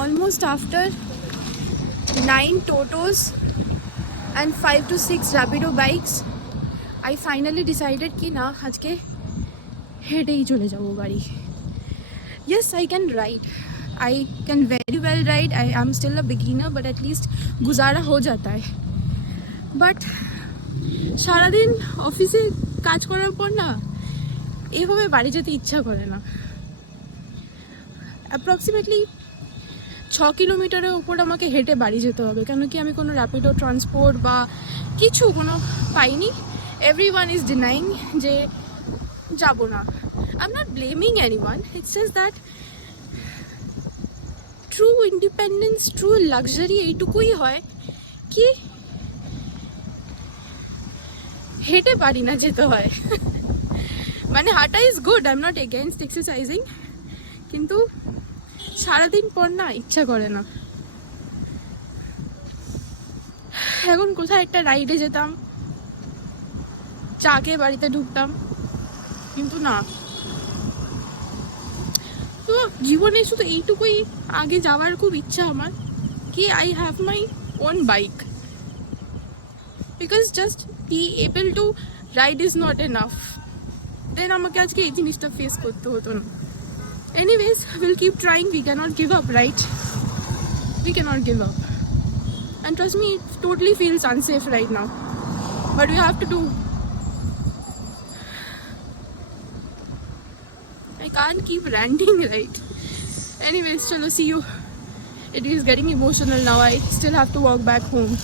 almost after 9 Totos and 5 to 6 Rapido bikes, I finally decided कि ना आज के हेडे ही चले जाओ बाड़ी. Yes, I can ride. I can very well ride. I am still a beginner, but at least गुजारा हो जाता है. But সারাদিন অফিসে কাজ করার পর না এইভাবে বাড়ি যেতে ইচ্ছা করে না. অ্যাপ্রক্সিমেটলি 6 কিলোমিটারের উপর আমাকে হেঁটে বাড়ি যেতে হবে, কেন কি আমি কোনো র্যাপিডো ট্রান্সপোর্ট বা কিছু কোনো পাইনি. এভরিওয়ান ইজ ডিনাইং যে যাবো না. I am not blaming anyone. It's just that true independence, true luxury এইটুকুই হয় কি হেঁটে পারি না, যেতে হয়. মানে হাঁটা is good, I am not against exercising, কিন্তু সারাদিন পর না ইচ্ছা করে না. এখন কোথায় একটা রাইডে যেতাম, চা খেয়ে বাড়িতে ঢুকতাম, কিন্তু না. তো জীবনে শুধু এইটুকুই আগে যাওয়ার খুব ইচ্ছা আমার, কি I have my own bike. Because just be able to ride is not enough. Then আমাকে আজকে এই জিনিসটা ফেস করতে হতো না. Anyways, we'll keep trying. We cannot give up, right? We cannot give up. And trust me, it totally feels unsafe right now. But we have to do. I can't keep ranting, right? Anyways, chalo, see you. It is getting emotional now. I still have to walk back home.